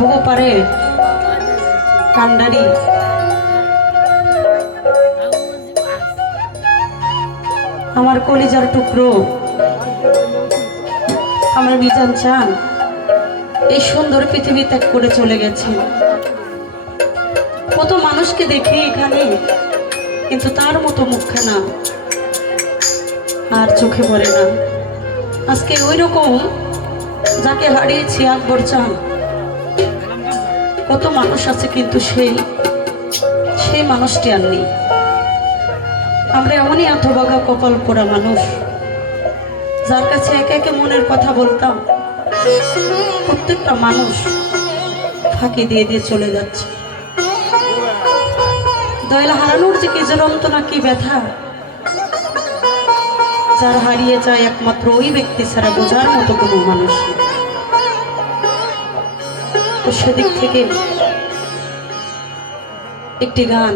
ভোগ পারে? কান্ডারি। আমার কলিজার টুকরো। আমার মিজান চান, এই সুন্দর পৃথিবী ত্যাগ করে চলে গেছে। কত মানুষকে দেখি এখানে, কিন্তু তার মতো মুখখানা আর চোখে পড়ে না। আজকে ওই রকম যাকে হারিয়েছি আকবর চান কত মানুষ আছে কিন্তু সেই সেই মানুষটি আর নেই। আমরা এমনই আত্মবাগা কপাল পোড়া মানুষ, যার কাছে একে একে মনের কথা বলতাম। প্রত্যেকটা মানুষ ফাঁকি দিয়ে দিয়ে চলে যাচ্ছে। দয়াল হারানোর যে কি যন্ত্রণা কি ব্যথা, যার হারিয়ে যায় একমাত্র ওই ব্যক্তি ছাড়া বোঝার মতো কোনো মানুষ নেই। সেদিক থেকে একটি গান।